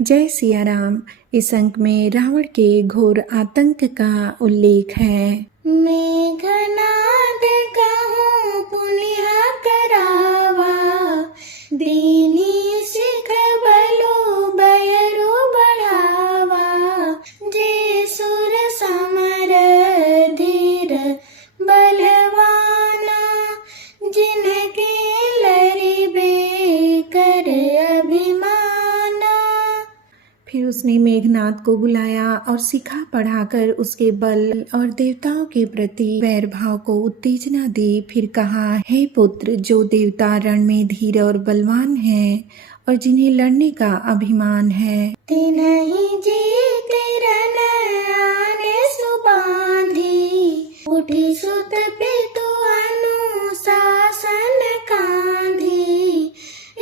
जय सिया राम। इस अंक में रावण के घोर आतंक का उल्लेख है। मेघनाद कहूँ पुनिया करावा, दीनी सिख बलो बयरु बढ़ावा। जे सुर समर धीर बलवाना, जिनके लरिबे कर अभिमाना। फिर उसने मेघनाद को बुलाया और सिखा पढ़ाकर उसके बल और देवताओं के प्रति वैर भाव को उत्तेजना दी। फिर कहा, हे पुत्र, जो देवता रण में धीर और बलवान हैं और जिन्हें लड़ने का अभिमान है, तिन्हि जीत रन आने सुबांधी। उठी सुत पितु अनुशासन कांधी,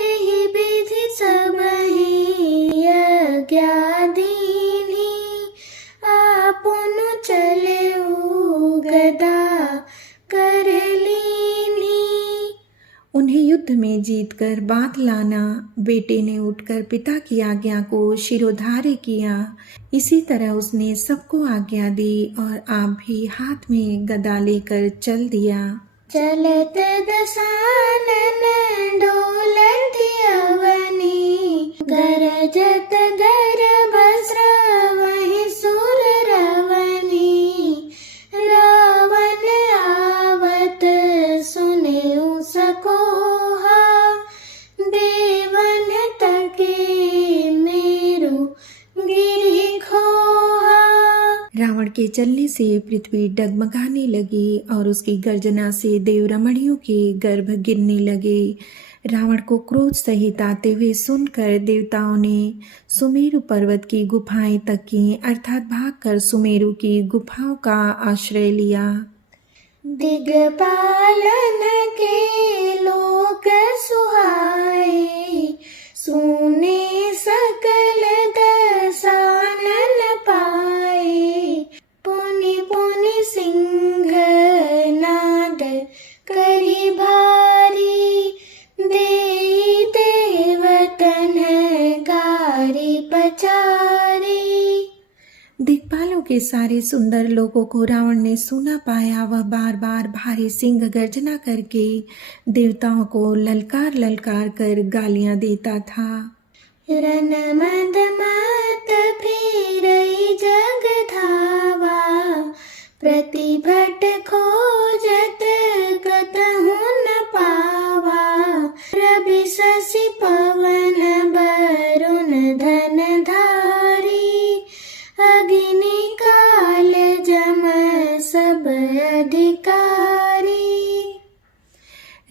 एहि विधि सबहि आज्ञा दीन्ही। आपुन चलेउ गदा कर लीन्ही। उन्हें युद्ध में जीतकर बात लाना। बेटे ने उठकर पिता की आज्ञा को शिरोधार्य किया। इसी तरह उसने सबको आज्ञा दी और आप भी हाथ में गदा लेकर चल दिया। चलत दशानन डोलत अवनी, गरजत गर्भ स्रवहि सुर रवनि। रावण आवत सुनेउ सकोहा, देवन तके मेरु गिरि खोहा। रावण के चलने से पृथ्वी डगमगाने लगी और उसकी गर्जना से देवरमणियों के गर्भ गिरने लगे। रावण को क्रोध सहित आते हुए सुनकर देवताओं ने सुमेरु पर्वत की गुफाएं तक की, अर्थात भागकर सुमेरु की गुफाओं का आश्रय लिया। दिग्पालन के लोक सुहाए, सुने सकल दशानन पाए। पुनि पुनि सिंह नाद करि भारी, देई देवतन गारी पचारी। दिक्पालों के सारे सुंदर लोगों को रावण ने सुना पाया। वह बार बार भारी सिंह गर्जना करके देवताओं को ललकार ललकार कर गालियां देता था। रन मद मत फिरई जग धावा, प्रतिभट खोजत कतहु न पावा। रवि शशि पवन वरुण धन धारी, अग्नि काल जम सब अधिकारी।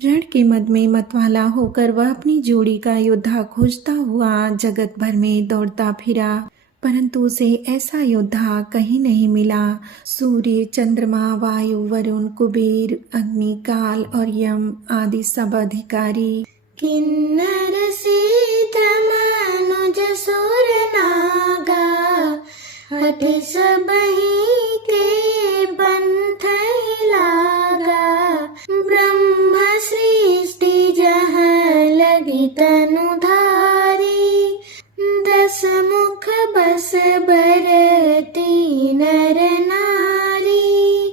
रण के मद में मतवाला होकर वह अपनी जोड़ी का योद्धा खोजता हुआ जगत भर में दौड़ता फिरा, परंतु उसे ऐसा योद्धा कहीं नहीं मिला। सूर्य, चंद्रमा, वायु, वरुण, कुबेर, अग्नि, काल और यम आदि सब अधिकारी। किन्नर सीत मनुज सुर नागा, हठ सबहि के पंथ लागा। ब्रह्म सृष्टि जहाँ लगी तनु धारी, दस मुख बस बरती नर नारी।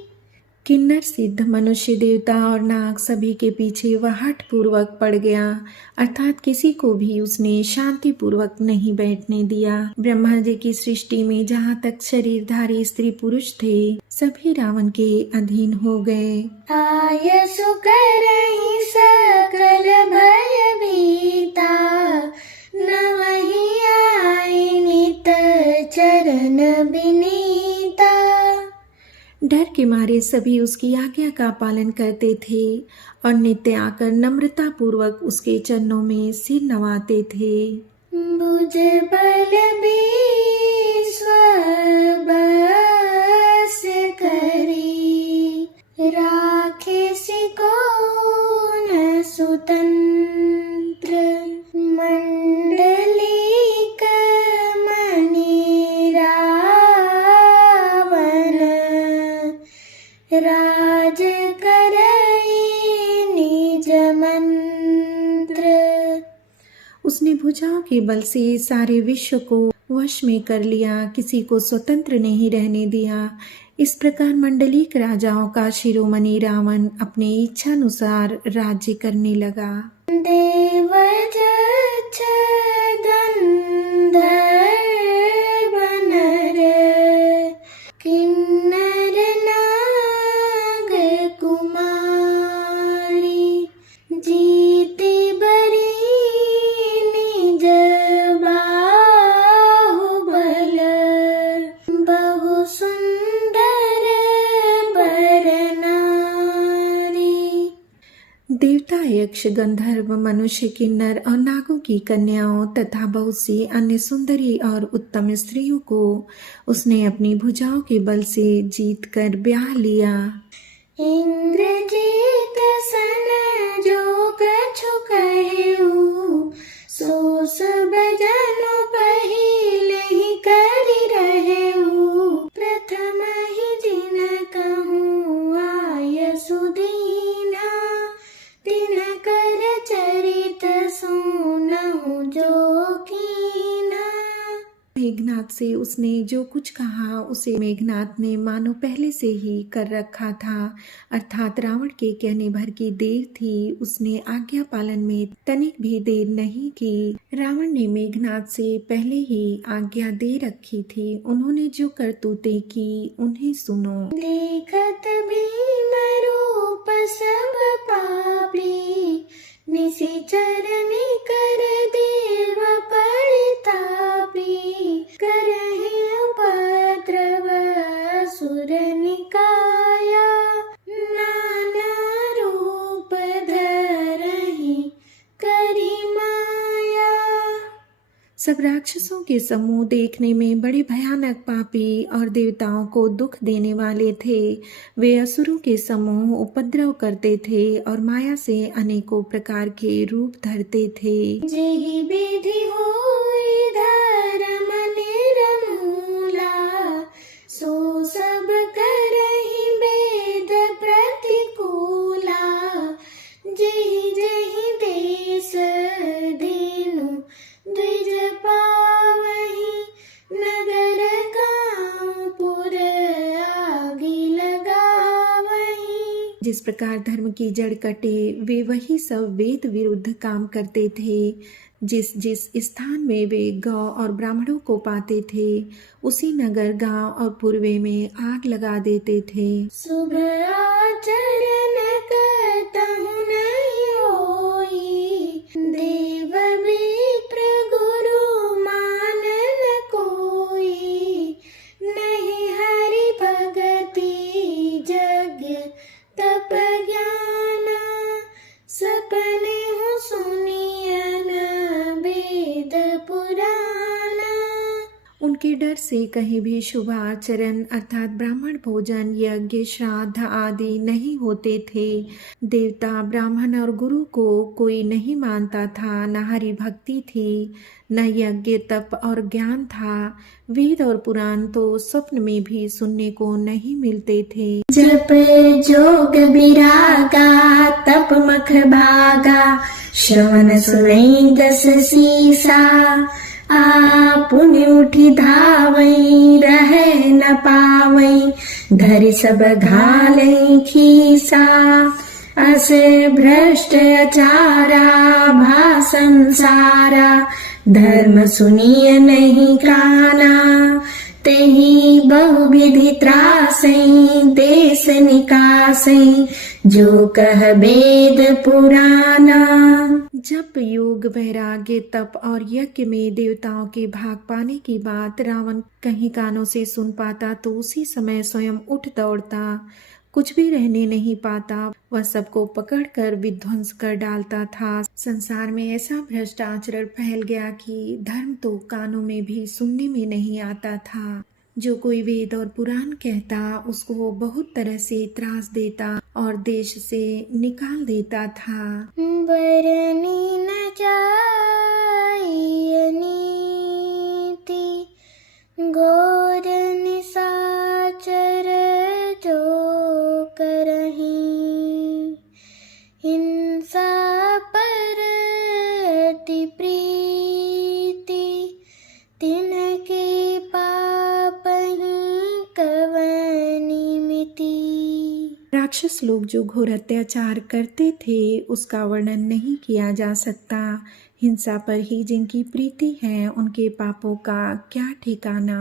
किन्नर सिद्ध मनुष्य, देवता और नाग सभी के पीछे वह हठ पूर्वक पड़ गया, अर्थात किसी को भी उसने शांति पूर्वक नहीं बैठने दिया। ब्रह्मा जी की सृष्टि में जहाँ तक शरीरधारी स्त्री पुरुष थे, सभी रावण के अधीन हो गए। आयसु करहि सकल भय भीता, नवहि आई नित चरण बिनीता। डर के मारे सभी उसकी आज्ञा का पालन करते थे और नित्य आकर नम्रता पूर्वक उसके चरणों में सिर नवाते थे। भुज बल विश्व बस करी, राखे सिकोन सुतंत्र। मंडलिक मणि रावण, राज करई निज मंत्र। उस उसने भुजाओं के बल से सारे विश्व को वश में कर लिया, किसी को स्वतंत्र नहीं रहने दिया। इस प्रकार मंडलीक राजाओं का शिरोमणि रावण अपने इच्छानुसार राज्य करने लगा। देवज गंधर्व नर किन्नर नाग कुमारी जीति बरी निज बाहुबल बहु सुंदर बर नारी। देवता, यक्ष, गंधर्व, मनुष्य, किन्नर और नागों की कन्याओं तथा बहुत सी अन्य सुंदरी और उत्तम स्त्रियों को उसने अपनी भुजाओं के बल से जीत कर ब्याह लिया। इंद्रजीत सन जो कछु कहू सो सब जनु पहिले ही करि रहेऊ। प्रथम ही जिन कहूँ आय सुदीना तिन कर चरित सुनहु जो कीना। मेघनाथ से उसने जो कुछ कहा उसे मेघनाथ ने मानो पहले से ही कर रखा था, अर्थात रावण के कहने भर की देर थी। उसने आज्ञा पालन में तनिक भी देर नहीं की। रावण ने मेघनाथ से पहले ही आज्ञा दे रखी थी। उन्होंने जो करतूतें की उन्हें सुनो। देखत भीम रूप सब पापी निशिचर कर देव परितापी। करहि उपद्रव असुर निकाया नाना रूप धरहि करि माया। सब राक्षसों के समूह देखने में बड़े भयानक, पापी और देवताओं को दुख देने वाले थे। वे असुरों के समूह उपद्रव करते थे और माया से अनेकों प्रकार के रूप धरते थे। जेहि विधि होई धर्म निर्मूला सो सब करहि वेद प्रतिकूला। जेहि जेहि देश दीनु द्विज पावहि नगर गाँव पुर आगि लगावहि। जिस प्रकार धर्म की जड़ कटे, वे वही सब वेद विरुद्ध काम करते थे। जिस जिस स्थान में वे गौ और ब्राह्मणों को पाते थे उसी नगर, गांव और पूर्वे में आग लगा देते थे। शुभ आचरण करतहु नहीं होई देव विप्र गुरु मानन कोई। नहीं हरि भगति जग तप ज्ञाना सपने हो सुनियन वेद पुराना। उनके डर से कहीं भी शुभ आचरण अर्थात ब्राह्मण भोजन, यज्ञ, श्राद्ध आदि नहीं होते थे। देवता, ब्राह्मण और गुरु को कोई नहीं मानता था। न हरि भक्ति थी, न यज्ञ, तप और ज्ञान था। वेद और पुराण तो स्वप्न में भी सुनने को नहीं मिलते थे। जप जोग विरागा तप मख भागा श्रवण सुनई दस सीसा। पुण्य उठी धावई रहे न पावई धरि सब घालई खीसा। अस भ्रष्ट अचारा भा संसारा धर्म सुनिय नहीं काना। तेहि बहुविधि त्रासई देश निकासई जो कह वेद पुराना। जब योग, वैराग्य, तप और यज्ञ में देवताओं के भाग पाने की बात रावण कहीं कानों से सुन पाता तो उसी समय स्वयं उठ दौड़ता, कुछ भी रहने नहीं पाता। वह सबको पकड़कर विध्वंस कर डालता था। संसार में ऐसा भ्रष्ट आचरण फैल गया कि धर्म तो कानों में भी सुनने में नहीं आता था। जो कोई वेद और पुराण कहता उसको वो बहुत तरह से त्रास देता और देश से निकाल देता था। बरनी न जाय नीति घोर निशाचर जो करहि। हिंसा पर अति प्रिय राक्षस लोग जो घोर अत्याचार करते थे उसका वर्णन नहीं किया जा सकता। हिंसा पर ही जिनकी प्रीति है उनके पापों का क्या ठिकाना।